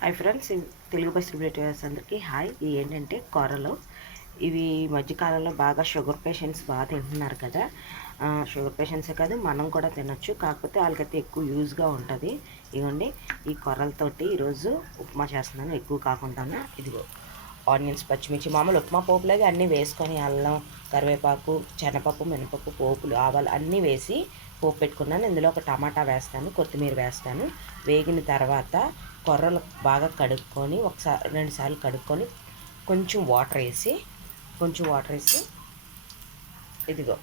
Hi friends, Telugu bus relatives అందరికీ hi. ఇవి ఏంటంటే కొర్రలు. ఇవి ఈ మధ్యకాలంలో బాగా షుగర్ పేషెంట్స్ బాగా తింటున్నారు కదా. షుగర్ పేషెంట్సే కాదు, మనం కూడా తినొచ్చు. కాకపోతే వాళ్ళకైతే ఎక్కువ యూజ్గా ఉంటుంది. ఇదిగోండి, ఈ కొర్రలతోటి ఈరోజు ఉప్మా చేస్తున్నాను. ఎక్కువ కాకుండా ఇదిగో ఆనియన్స్, పచ్చిమిర్చి, మామూలు ఉప్మా పోపులాగా అన్నీ వేసుకొని అల్లం, కరివేపాకు, శనగపప్పు, మినపప్పు, పోపులు, ఆవాలు అన్నీ వేసి పోపు పెట్టుకున్నాను. ఇందులో ఒక టమాటా వేస్తాను, కొత్తిమీర వేస్తాను. వేగిన తర్వాత కొర్రలు బాగా కడుక్కొని ఒకసారి 2 సార్లు కడుక్కొని కొంచెం వాటర్ వేసి ఇదిగో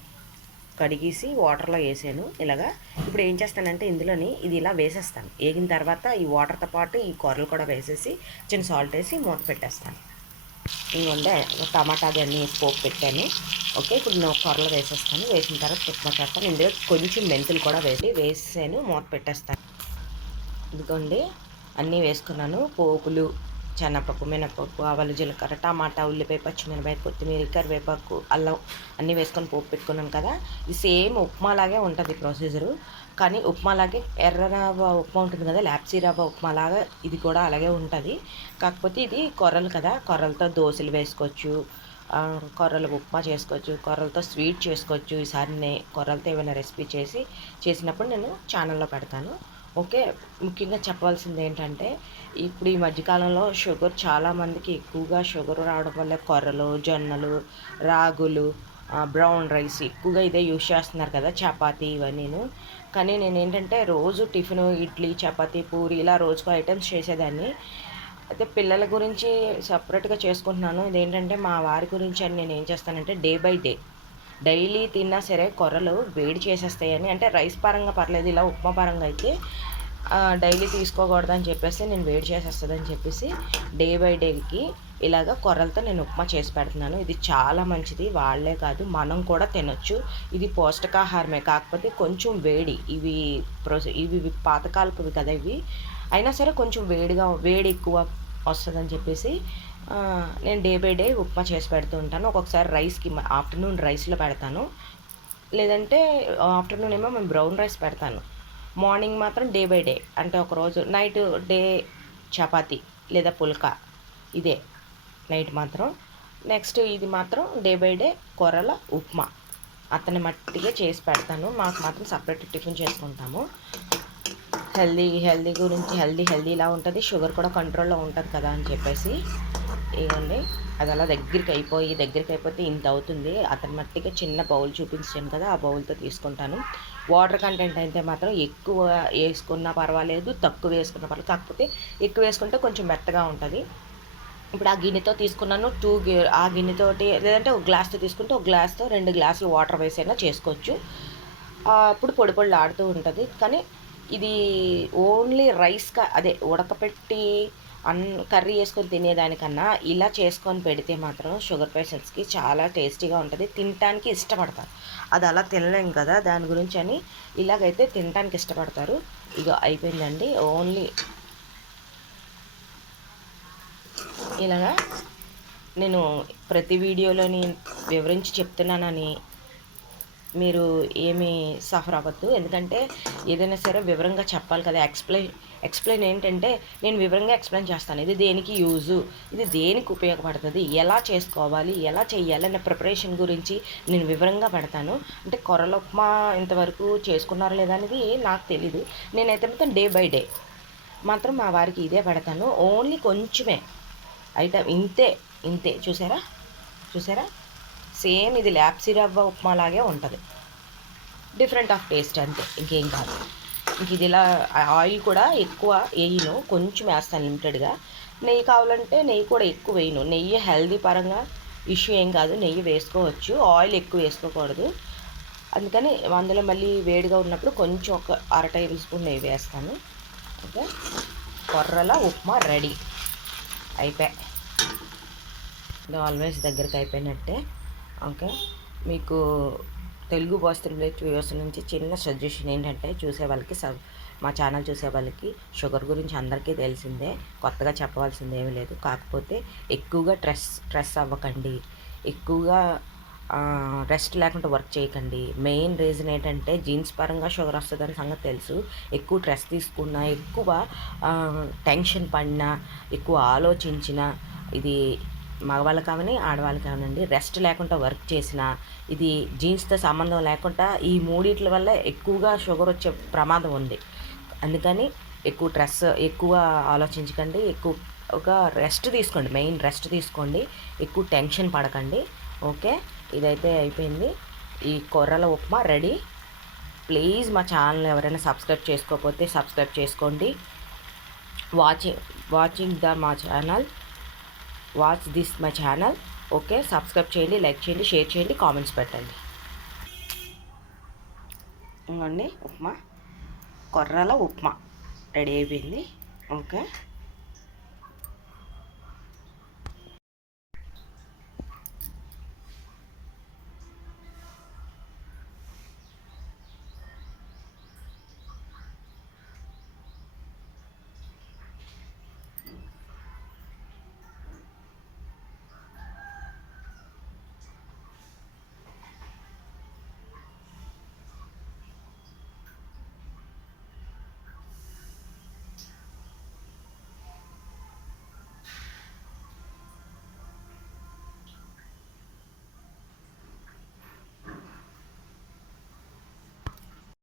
కడిగేసి వాటర్లో వేసాను ఇలాగా. ఇప్పుడు ఏం చేస్తానంటే ఇందులోని ఇది ఇలా వేసేస్తాను. వేగిన తర్వాత ఈ వాటర్తో పాటు ఈ కొర్రలు కూడా వేసేసి చిన్న సాల్ట్ వేసి మూత పెట్టేస్తాను. ఇంకొండే టమాటా అన్నీ వేసి పోపు పెట్టాను. ఓకే, ఇప్పుడు నేను కొర్రలు వేసేస్తాను. వేసిన తర్వాత ఉప్మా చేస్తాను. ఇందులో కొంచెం మెంతులు కూడా వేసాను, మూత పెట్టేస్తాను. ఇదిగోండి, అన్నీ వేసుకున్నాను. పోపులు, శనగపప్పు, మినపప్పు, ఆవాలు, జీలకర్ర, టమాటా, ఉల్లిపాయ, పచ్చిమిరపకాయ, కొత్తిమీర, కరివేపాకు, అల్లం అన్నీ వేసుకొని పోపు పెట్టుకున్నాను కదా. ఇది సేమ్ ఉప్మాలాగే ఉంటుంది ప్రొసీజరు. కానీ ఉప్మాలాగే ఎర్ర రవ్వ ఉప్మా ఉంటుంది కదా, లాప్సీ రవ్వ ఉప్మాలాగా ఇది కూడా అలాగే ఉంటుంది. కాకపోతే ఇది కొర్రలు కదా, కొర్రలతో దోశలు వేసుకోవచ్చు, కొర్రలు ఉప్మా చేసుకోవచ్చు, కొర్రలతో స్వీట్ చేసుకోవచ్చు. ఈసారి కొర్రలతో ఏమైనా రెసిపీ చేసినప్పుడు నేను ఛానల్లో పెడతాను. ఓకే, ముఖ్యంగా చెప్పాల్సింది ఏంటంటే ఇప్పుడు ఈ మధ్యకాలంలో షుగర్ చాలామందికి ఎక్కువగా షుగర్ రావడం వల్ల కొర్రలు, జొన్నలు, రాగులు, బ్రౌన్ రైస్ ఎక్కువగా ఇదే యూజ్ చేస్తున్నారు కదా, చపాతీ ఇవన్నీను. కానీ నేను ఏంటంటే రోజు టిఫిన్ ఇడ్లీ, చపాతీ, పూరి ఇలా రోజుకో ఐటమ్స్ చేసేదాన్ని. అయితే పిల్లల గురించి సపరేట్గా చేసుకుంటున్నాను. ఇదేంటంటే మా వారి గురించి అని నేను ఏం చేస్తానంటే డే బై డే డైలీ తిన్నా సరే కొర్రలు వేడి చేసేస్తాయని, అంటే రైస్ పరంగా పర్లేదు, ఇలా ఉప్మా పరంగా అయితే డైలీ తీసుకోకూడదని చెప్పేసి నేను వేడి చేసేస్తుందని చెప్పేసి డే బై డేకి ఇలాగ కొర్రలతో నేను ఉప్మా చేసి పెడుతున్నాను. ఇది చాలా మంచిది, వాళ్ళే కాదు మనం కూడా తినొచ్చు. ఇది పౌష్టికాహారమే, కాకపోతే కొంచెం వేడి. ఇవి పాతకాలపువి కదా ఇవి, అయినా సరే కొంచెం వేడి ఎక్కువ వస్తుందని చెప్పేసి నేను డే బై డే ఉప్మా చేసి పెడుతూ ఉంటాను. ఒక్కొక్కసారి ఆఫ్టర్నూన్ రైస్లో పెడతాను, లేదంటే ఆఫ్టర్నూన్ ఏమో మేము బ్రౌన్ రైస్ పెడతాను. మార్నింగ్ మాత్రం డే బై డే, అంటే ఒకరోజు నైట్ డే చపాతీ లేదా పుల్కా, ఇదే నైట్ మాత్రం. నెక్స్ట్ ఇది మాత్రం డే బై డే కొర్రల ఉప్మా అతని మట్టిగా చేసి పెడతాను. మాకు మాత్రం సపరేట్ టిఫిన్ చేసుకుంటాము. హెల్దీ గురించి హెల్దీ ఇలా ఉంటుంది, షుగర్ కూడా కంట్రోల్లో ఉంటుంది కదా అని చెప్పేసి. ఇవ్వండి, అది అలా దగ్గరికి అయిపోతే ఇంత అవుతుంది. అతని మట్టిగా చిన్న బౌల్ చూపించాను కదా, ఆ బౌల్తో తీసుకుంటాను. వాటర్ కంటెంట్ అయితే మాత్రం ఎక్కువ వేసుకున్నా పర్వాలేదు, తక్కువ వేసుకున్నా పర్వాలేదు. కాకపోతే ఎక్కువ వేసుకుంటే కొంచెం మెత్తగా ఉంటుంది. ఇప్పుడు ఆ గిన్నెతో తీసుకున్నాను, ఆ గిన్నెతోటి లేదంటే ఒక గ్లాస్తో తీసుకుంటే ఒక గ్లాస్తో 2 గ్లాసులు వాటర్ వేసైనా చేసుకోవచ్చు. అప్పుడు పొడి ఆడుతూ ఉంటుంది. కానీ ఇది ఓన్లీ అదే ఉడకపెట్టి కర్రీ వేసుకొని తినేదానికన్నా ఇలా చేసుకొని పెడితే మాత్రం షుగర్ పేషెంట్స్కి చాలా టేస్టీగా ఉంటుంది, తినటానికి ఇష్టపడతారు. అది అలా తినలేం కదా, దాని గురించి అని ఇలాగైతే తినటానికి ఇష్టపడతారు. ఇక అయిపోయిందండి. ఓన్లీ ఇలాగా నేను ప్రతి వీడియోలోని వివరించి చెప్తున్నానని మీరు ఏమీ సఫర్ అవ్వద్దు. ఎందుకంటే ఏదైనా సరే వివరంగా చెప్పాలి కదా. ఎక్స్ప్లెయిన్ ఏంటంటే నేను వివరంగా ఎక్స్ప్లెయిన్ చేస్తాను. ఇది దేనికి యూజు, ఇది దేనికి ఉపయోగపడుతుంది, ఎలా చేసుకోవాలి, ఎలా చేయాలి అనే ప్రిపరేషన్ గురించి నేను వివరంగా పెడతాను. అంటే కొర్రల ఉప్మా ఇంతవరకు చేసుకున్నారో లేదా అనేది నాకు తెలీదు. నేనైతే మొత్తం డే బై డే మాత్రం మా వారికి ఇదే పెడతాను. ఓన్లీ కొంచెమే ఐటమ్, ఇంతే చూసారా సేమ్ ఇది లాప్సీ రవ్వ ఉప్మాలాగే ఉంటుంది, డిఫరెంట్ ఆఫ్ టేస్ట్ అంతే, ఇంకేం కాదు. ఇంక ఇది ఇలా ఆయిల్ కూడా ఎక్కువ వేయను, కొంచెం వేస్తాను లిమిటెడ్గా. నెయ్యి కావాలంటే నెయ్యి కూడా ఎక్కువ వేయను. నెయ్యి హెల్దీ పరంగా ఇష్యూ ఏం కాదు, నెయ్యి వేసుకోవచ్చు, ఆయిల్ ఎక్కువ వేసుకోకూడదు. అందుకని అందులో మళ్ళీ వేడిగా ఉన్నప్పుడు కొంచెం ఒక 1/2 టేబుల్ స్పూన్ నెయ్యి వేస్తాను. ఓకే, కొర్రల ఉప్మా రెడీ అయిపోయాయి. ఇది ఆల్వేస్ దగ్గరికి అయిపోయినట్టే. ఓకే, మీకు తెలుగు బాస్ వ్యూవర్స్ నుంచి చిన్న సజెషన్ ఏంటంటే మా ఛానల్ చూసే వాళ్ళకి షుగర్ గురించి అందరికీ తెలిసిందే, కొత్తగా చెప్పవలసింది ఏమీ లేదు. కాకపోతే ఎక్కువగా స్ట్రెస్ అవ్వకండి. ఎక్కువగా రెస్ట్ లేకుండా వర్క్ చేయకండి. మెయిన్ రీజన్ ఏంటంటే జీన్స్ పరంగా షుగర్ వస్తుందని సంగతి తెలుసు. ఎక్కువ స్ట్రెస్ తీసుకున్నా, ఎక్కువ టెన్షన్ పడినా, ఎక్కువ ఆలోచించినా, ఇది మగవాళ్ళు కావని ఆడవాళ్ళు కావనండి, రెస్ట్ లేకుండా వర్క్ చేసిన, ఇది జీన్స్తో సంబంధం లేకుండా ఈ మూడిట్ల వల్ల ఎక్కువగా షుగర్ వచ్చే ప్రమాదం ఉంది. అందుకని ఎక్కువ ఆలోచించకండి, ఎక్కువగా రెస్ట్ తీసుకోండి. మెయిన్ రెస్ట్ తీసుకోండి, ఎక్కువ టెన్షన్ పడకండి. ఓకే, ఇదైతే అయిపోయింది. ఈ కొర్రల ఉప్మా రెడీ. ప్లీజ్ మా ఛానల్ ఎవరైనా సబ్స్క్రైబ్ చేసుకోకపోతే సబ్స్క్రైబ్ చేసుకోండి. వాచింగ్ మా channel, watch this my channel. Okay, subscribe చేయండి, లైక్ చేయండి, షేర్ చేయండి, కామెంట్స్ పెట్టండి. ఇంకోండి ఉప్మా, కొర్రల ఉప్మా రెడీ అయిపోయింది. ఓకే.